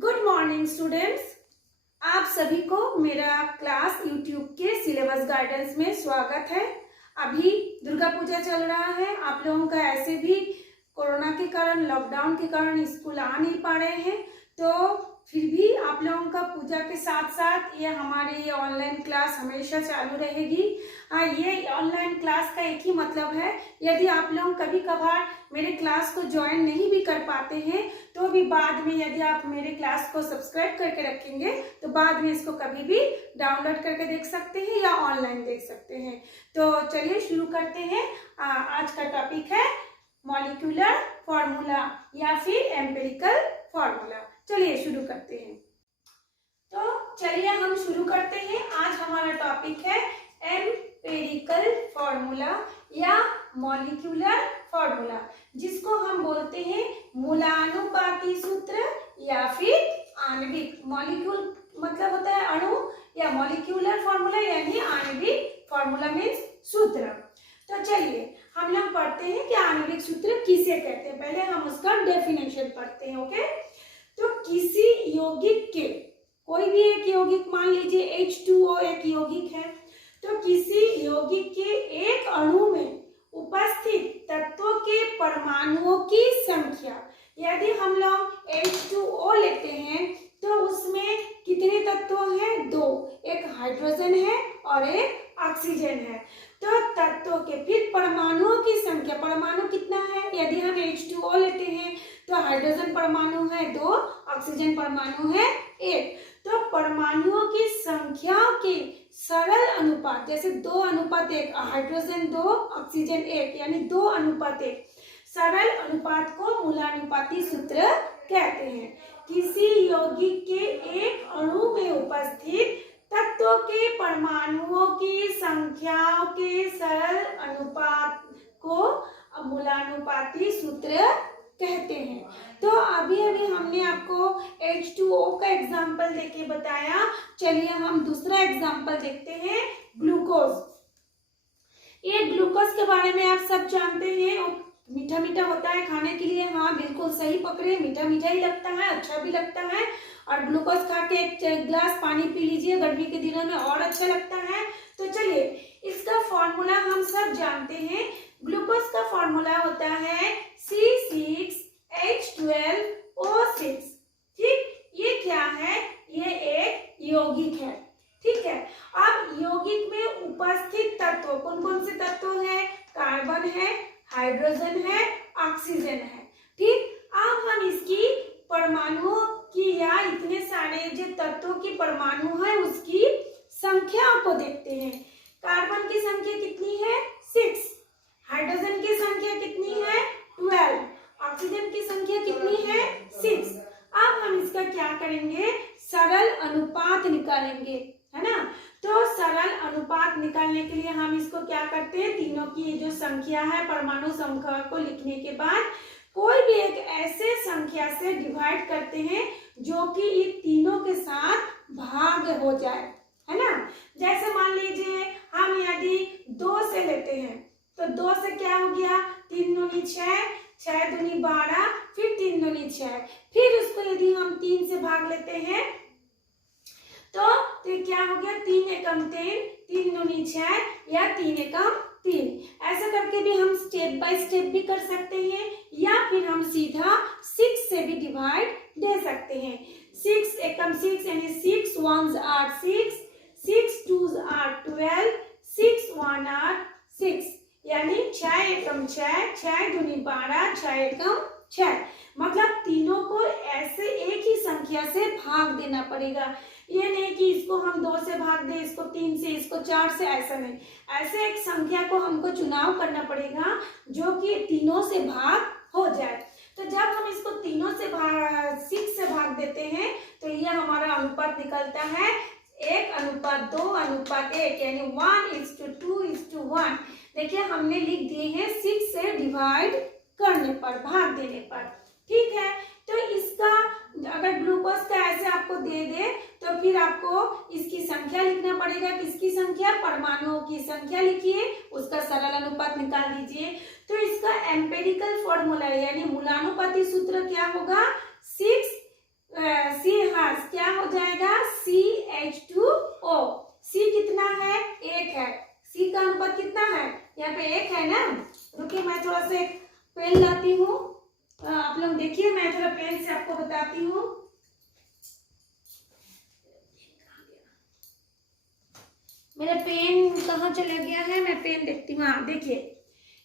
Good morning students, आप सभी को मेरा क्लास यूट्यूब के सिलेबस गाइडेंस में स्वागत है। अभी दुर्गा पूजा चल रहा है। आप लोगों का ऐसे भी कोरोना के कारण, लॉकडाउन के कारण स्कूल आ नहीं पा रहे हैं, तो फिर भी आप लोगों का पूजा के साथ साथ ये हमारी ये ऑनलाइन क्लास हमेशा चालू रहेगी। ये ऑनलाइन क्लास का एक ही मतलब है, यदि आप लोग कभी कभार मेरे क्लास को ज्वाइन नहीं भी कर पाते हैं तो भी बाद में यदि आप मेरे क्लास को सब्सक्राइब करके रखेंगे तो बाद में इसको कभी भी डाउनलोड करके देख सकते हैं या ऑनलाइन देख सकते हैं। तो चलिए शुरू करते हैं। आज का टॉपिक है मॉलिक्यूलर फॉर्मूला या फिर एम्पिरिकल फॉर्मूला। चलिए शुरू करते हैं। तो चलिए हम शुरू करते हैं। आज हमारा टॉपिक है एम्पिरिकल फॉर्मूला या मॉलिक्यूलर फॉर्मूला, जिसको हम बोलते हैं मूलानुपाती सूत्र या फिर आणविक। मॉलिक्यूल मतलब होता है अणु, या मॉलिक्यूलर फॉर्मूला यानी आणविक फॉर्मूला मीन्स सूत्र। तो चलिए हम लोग पढ़ते हैं कि आणविक सूत्र किसे कहते हैं। पहले हम उसका डेफिनेशन पढ़ते हैं। ओके, तो किसी यौगिक के, कोई भी एक यौगिक, मान लीजिए H2O एक यौगिक है, तो किसी यौगिक के एक अणु में उपस्थित तत्वों के परमाणुओं की संख्या, यदि हम लोग H2O लेते हैं तो उसमें कितने तत्व हैं? दो, एक हाइड्रोजन है और एक ऑक्सीजन है। तो तत्वों के फिर परमाणुओं की संख्या, परमाणु कितना है? यदि हम H2O लेते हैं तो हाइड्रोजन परमाणु है 2, ऑक्सीजन परमाणु है 1। तो परमाणुओं की संख्या के सरल अनुपात, जैसे 2:1, हाइड्रोजन 2, ऑक्सीजन 1, यानी 2:1, सरल अनुपात को मूलानुपाती सूत्र कहते हैं। किसी यौगिक के एक अणु में उपस्थित तत्वों के परमाणुओं की संख्या के सरल अनुपात को मूलानुपाती सूत्र कहते हैं। तो अभी हमने आपको H2O का एग्जाम्पल देके बताया। चलिए हम दूसरा एग्जाम्पल देखते हैं, ग्लूकोज। ये ग्लूकोज के बारे में आप सब जानते हैं, मीठा मीठा होता है खाने के लिए। हाँ बिल्कुल सही पकड़े, मीठा मीठा ही लगता है, अच्छा भी लगता है। और ग्लूकोज खा के एक गिलास पानी पी लीजिए, गर्मी के दिनों में और अच्छा लगता है। तो चलिए इसका फॉर्मूला हम सब जानते हैं। ग्लूकोज का फॉर्मूला होता है C6H12O6। ठीक, ये क्या है? ये एक यौगिक है। ठीक है, अब यौगिक में उपस्थित तत्व कौन कौन से तत्व है? कार्बन है, हाइड्रोजन है, ऑक्सीजन है। ठीक, अब हम इसकी परमाणुओं की या इतने सारे जो तत्वों की परमाणु है उसकी संख्या को देखते हैं। कार्बन की संख्या कितनी है? 6। हाइड्रोजन की संख्या कितनी है? 12। ऑक्सीजन की संख्या कितनी है? 6। अब हम इसका क्या करेंगे? सरल अनुपात निकालेंगे, है ना। तो सरल अनुपात निकालने के लिए हम इसको क्या करते हैं? तीनों की जो संख्या है, परमाणु संख्या को लिखने के बाद कोई भी एक ऐसे संख्या से डिवाइड करते हैं जो कि ये तीनों के साथ भाग हो जाए, है ना। जैसे मान लीजिए हम यदि 2 से लेते हैं तो 2 से क्या हो गया? 3 दूनी 6, 6 दूनी 12, फिर 3 दूनी 6। फिर उसको यदि हम 3 से भाग लेते हैं तो क्या हो गया? 3 एकम 3, 3 दूनी 6 या 3 एकम 3। ऐसा करके भी हम स्टेप बाय स्टेप भी कर सकते हैं, या फिर हम सीधा 6 से भी डिवाइड दे सकते हैं। 6 एकम 6 यानी 6 1s are 6, 6 2s are 12, 6 1 are 6, यानी 6 एकम 6, 6 दूनी 12, 6 एकम 6। मतलब तीनों को ऐसे एक ही संख्या से भाग देना पड़ेगा। ये नहीं कि इसको हम 2 से भाग दें, इसको 3 से, इसको 4 से, ऐसा नहीं। ऐसे एक संख्या को हमको चुनाव करना पड़ेगा जो कि तीनों से भाग हो जाए। तो जब हम इसको तीनों से 6 से भाग देते हैं तो ये हमारा अनुपात निकलता है 1:2:1, यानी 1:2:1। देखिए हमने लिख दिए हैं 6 से डिवाइड करने पर, भाग देने पर। ठीक है, तो इसका अगर ग्लूकोज का ऐसे आपको दे दे तो फिर आपको इसकी संख्या लिखना पड़ेगा। किसकी संख्या? परमाणुओं की संख्या लिखिए, उसका सरल अनुपात निकाल दीजिए। तो इसका एम्पिरिकल फॉर्मूला यानी मूलानुपाती सूत्र क्या होगा? 6 से आपको बताती हूँ। मेरा पेन कहाँ चला गया है, मैं पेन देखती हूँ। हाँ देखिए,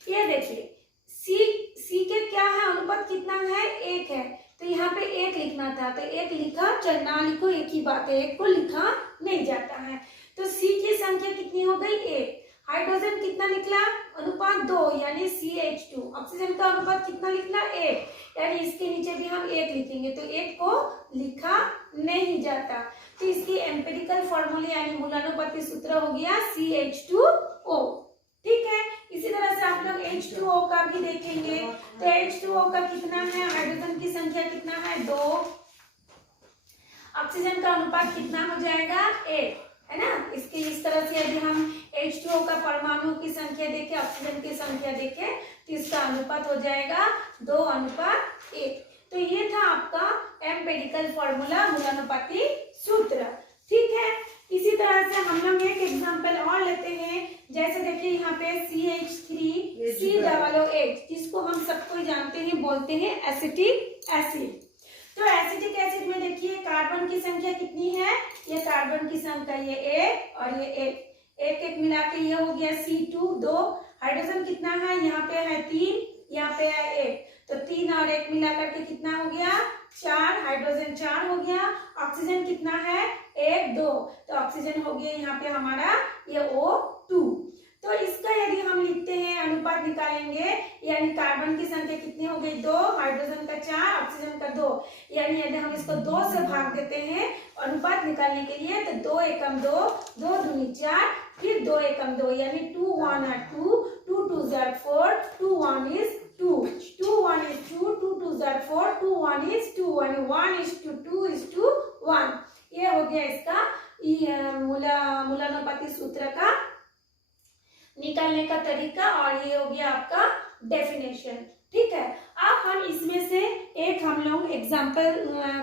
ये देखिए सी के क्या है, अनुपात कितना है, 1 है। तो यहाँ पे 1 लिखना था, तो 1 लिखा, चल ना लिखो, एक ही बात है, 1 को लिखा नहीं जाता है। तो सी की संख्या कितनी हो गई, 1। हाइड्रोजन कितना निकला, अनुपात 2 यानी CH2। ऑक्सीजन का अनुपात कितना निकला, 1, यानी इसके नीचे भी हम 1 लिखेंगे, तो 1 को लिखा नहीं जाता। तो इसकी एम्पिरिकल फॉर्मूले यानी मूलानुपाती सूत्र हो गया CH2O। ठीक है, इसी तरह से आप लोग H2O का भी देखेंगे। तो H2O का कितना है, हाइड्रोजन की संख्या कितना है, 2। ऑक्सीजन का अनुपात कितना हो जाएगा, 1, है ना। इसके इस तरह से यदि हम H2O का परमाणु की संख्या देखें, ऑक्सीजन की संख्या देखें, तो इसका अनुपात हो जाएगा 2:1। तो ये था आपका एम्पिरिकल फॉर्मूला, मूलानुपाती सूत्र। ठीक है, इसी तरह से हम लोग एक एग्जांपल और लेते हैं। जैसे देखिए यहाँ पे CH3COOH, जिसको हम सबको जानते हैं, बोलते हैं एसिटिक एसिड। तो एसिटिक एसिड में देखिए कार्बन की संख्या कितनी है, ये कार्बन की संख्या ये 1 और ये 1 मिला के ये हो गया C2 2। हाइड्रोजन कितना है, यहाँ पे है 3, यहाँ पे है 1, तो 3 और 1 मिला करके कितना हो गया, 4। हाइड्रोजन 4 हो गया। ऑक्सीजन कितना है, 1 2, तो ऑक्सीजन हो गया यहाँ पे हमारा ये O2। तो इसका यदि हम लिखते हैं, अनुपात निकालेंगे, यानी कार्बन की संख्या कितनी हो गई, 2, हाइड्रोजन का 4, ऑक्सीजन का 2, यानी यदि हम इसको 2 से भाग देते हैं अनुपात निकालने के लिए, तो 2 एकम 2, 2 दूनी 4, फिर 2 एकम 2, यानी 2 1 are 2, 2 2 are 4, 2 1 is 2, 2 1 is 2, 2 2 are 4, 2 1 is 2, 1 is to 2 is to 1। ये हो गया इसका मूलानुपाती सूत्र का निकालने का तरीका, और ये हो गया आपका डेफिनेशन। ठीक है, अब हम इसमें से एक हम लोग एग्जाम्पल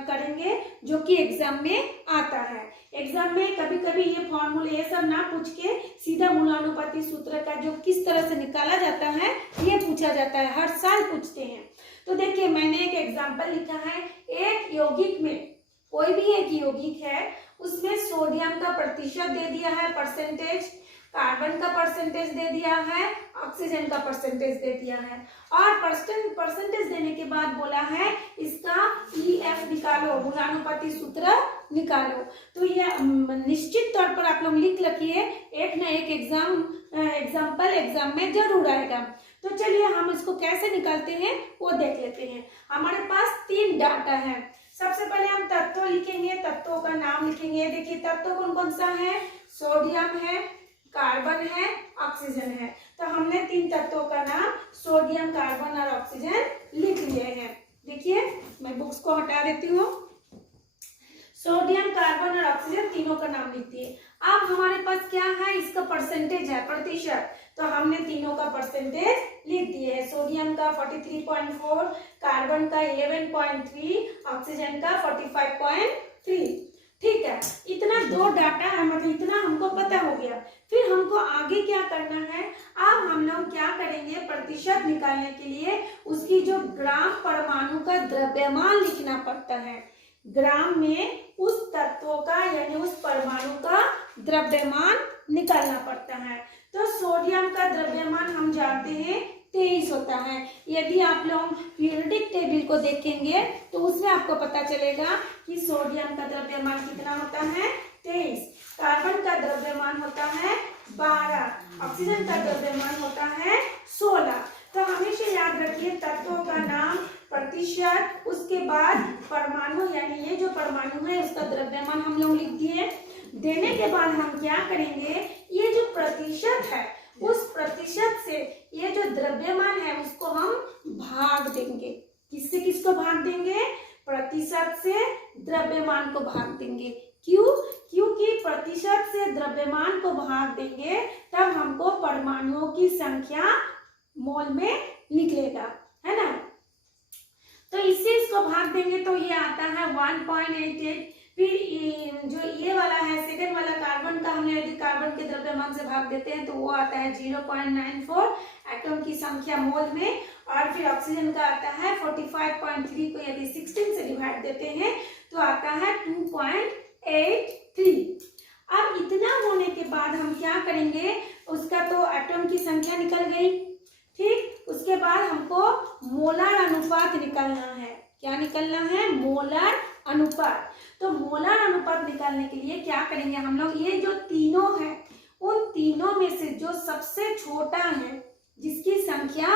करेंगे जो कि एग्जाम में आता है। एग्जाम में कभी कभी ये फॉर्मूले ये सब ना पूछ के सीधा मूलानुपाती सूत्र का जो किस तरह से निकाला जाता है ये पूछा जाता है, हर साल पूछते हैं। तो देखिए मैंने एक एग्जाम्पल लिखा है, एक यौगिक में, कोई भी एक यौगिक है, उसमें सोडियम का प्रतिशत दे दिया है, परसेंटेज, कार्बन का परसेंटेज दे दिया है, ऑक्सीजन का परसेंटेज दे दिया है, और परसेंटेज देने के बाद बोला है इसका EF निकालो, मूलानुपाती सूत्र निकालो। तो ये निश्चित तौर पर आप लोग लिख रखिए, एक ना एक एग्जाम्पल एग्जाम में जरूर आएगा। तो चलिए हम इसको कैसे निकालते हैं वो देख लेते हैं। हमारे पास 3 डाटा है। सबसे पहले हम तत्व लिखेंगे, तत्वों का नाम लिखेंगे। देखिए तत्व कौन कौन सा है, सोडियम है, कार्बन है, ऑक्सीजन है। तो हमने 3 तत्वों का नाम सोडियम, कार्बन और ऑक्सीजन लिख लिए हैं। देखिए मैं बुक्स को हटा देती हूँ। सोडियम, कार्बन और ऑक्सीजन तीनों का नाम लिख दिए। अब हमारे पास क्या है, इसका परसेंटेज है, प्रतिशत। तो हमने तीनों का परसेंटेज लिख दिए है। सोडियम का 43.4, कार्बन का 11.3, ऑक्सीजन का 45.3। ठीक है, इतना 2 डाटा है, मतलब इतना हमको पता हो गया। फिर हमको आगे क्या करना है, अब हम लोग क्या करेंगे, प्रतिशत निकालने के लिए उसकी जो ग्राम परमाणु का द्रव्यमान लिखना पड़ता है। ग्राम में उस तत्वों का यानी उस परमाणु का द्रव्यमान निकालना पड़ता है। तो सोडियम का द्रव्यमान हम जानते हैं 23 होता है। यदि आप लोग पीरियोडिक टेबल को देखेंगे तो उसमें आपको पता चलेगा कि सोडियम का द्रव्यमान कितना होता है, 23। कार्बन का द्रव्यमान होता है 12, ऑक्सीजन का द्रव्यमान होता है 16। तो हमेशा याद रखिए तत्वों का नाम, प्रतिशत, उसके बाद परमाणु यानी ये जो परमाणु है उसका द्रव्यमान हम लोग लिख दिए। देने के बाद हम क्या करेंगे, ये जो प्रतिशत है उस प्रतिशत से ये जो द्रव्यमान है उसको हम भाग देंगे। किससे किसको भाग देंगे, प्रतिशत से द्रव्यमान को भाग देंगे। क्यों, क्योंकि प्रतिशत से द्रव्यमान को भाग देंगे तब हमको परमाणुओं की संख्या मोल में निकलेगा, है ना। तो इससे इसको भाग देंगे तो ये आता है 1.88। फिर जो ये वाला है सेकंड वाला कार्बन का, हमने यदि कार्बन के द्रव्यमान से भाग देते हैं तो वो आता है 0.94 एटम की संख्या मोल में, और फिर ऑक्सीजन का आता है 45.3 को यदि 16 से डिवाइड देते हैं तो आता है 2.83। अब इतना होने के बाद हम क्या करेंगे, उसका तो एटम की संख्या निकल गई, ठीक। उसके बाद हमको मोलार अनुपात निकालना है। क्या निकालना है? मोलार अनुपात। तो मोलार अनुपात निकालने के लिए क्या करेंगे हम लोग, ये जो तीनों है उन तीनों में से जो सबसे छोटा है, जिसकी संख्या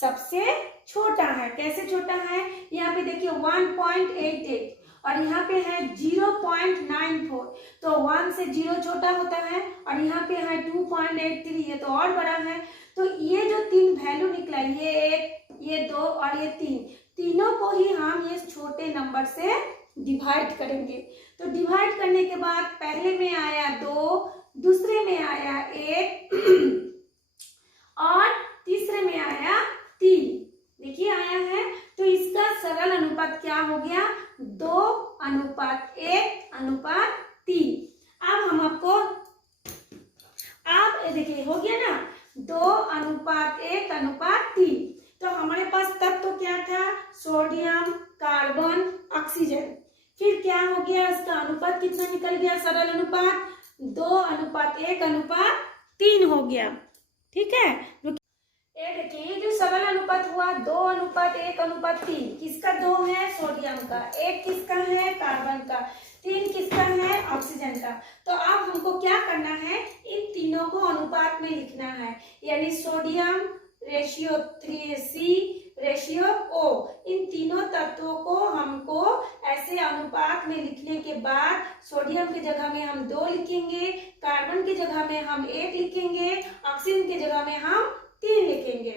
सबसे छोटा है, कैसे छोटा है, यहाँ पे देखिए 1.88 और यहाँ पे है 0.94, तो 1 से 0 छोटा होता है, और यहाँ पे है 2.83, ये तो और बड़ा है। तो ये जो तीन वैल्यू निकला, ये 1, ये 2 और ये 3, तीनों को ही हम ये छोटे नंबर से डिवाइड करेंगे। तो डिवाइड करने के बाद पहले में आया 2, दूसरे में आया 1 और तीसरे में आया 3, देखिए आया है। तो इसका सरल अनुपात क्या हो गया, 2:1:3। अब हम आपको, आप देखिए हो गया ना 2:1:3। तो हमारे पास तत्व क्या था, सोडियम, कार्बन, ऑक्सीजन। फिर क्या हो गया, इसका अनुपात कितना निकल गया, सरल अनुपात 2:1:3 हो गया, ठीक है। ये देखिए जो सरल अनुपात हुआ 2:1:3, किसका 2 है, सोडियम का, 1 किसका है, कार्बन का, 3 किसका है, ऑक्सीजन का। तो अब हमको क्या करना है, इन तीनों को अनुपात में लिखना है, यानी sodium ratio 3C ratio O, इन तीनों तत्वों को हमको ऐसे अनुपात में लिखने के बाद सोडियम की जगह में हम 2 लिखेंगे, कार्बन की जगह में हम 1 लिखेंगे, ऑक्सीजन की जगह में हम 3 लिखेंगे,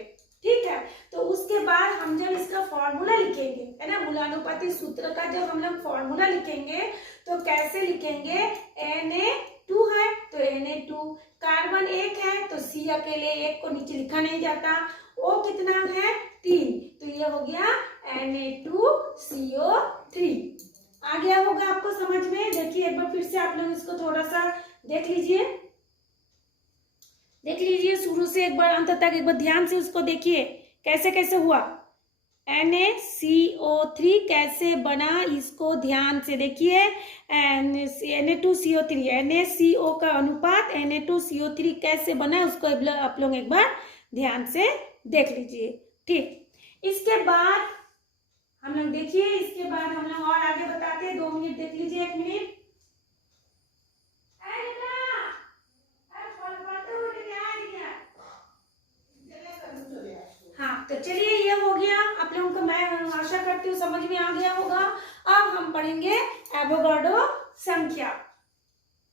ठीक है। तो उसके बाद हम जब इसका फॉर्मूला लिखेंगे, है ना, मूलानुपाती सूत्र का जब हम लोग फॉर्मूला लिखेंगे तो कैसे लिखेंगे, Na2 है तो Na2, कार्बन 1 है तो C अकेले 1 को नीचे लिखा नहीं जाता, O कितना है 3, तो ये हो गया Na2CO3। आ गया होगा आपको समझ में। देखिए एक बार फिर से आप लोग इसको थोड़ा सा देख लीजिए शुरू से एक बार अंत तक, एक बार ध्यान से उसको देखिए कैसे कैसे हुआ। NaCO3 कैसे बना, इसको ध्यान से देखिए। Na2CO3, NaCO का अनुपात Na2CO3 कैसे बना, उसको आप लोग एक बार ध्यान से देख लीजिए, ठीक। इसके बाद हम लोग देखिए, इसके बाद हम लोग और आगे बताते हैं, 2 मिनट देख लीजिए, 1 मिनट। हाँ तो चलिए ये हो गया, आप लोगों को मैं आशा करती हूँ समझ में आ गया होगा। अब हम पढ़ेंगे एवोगाड्रो संख्या।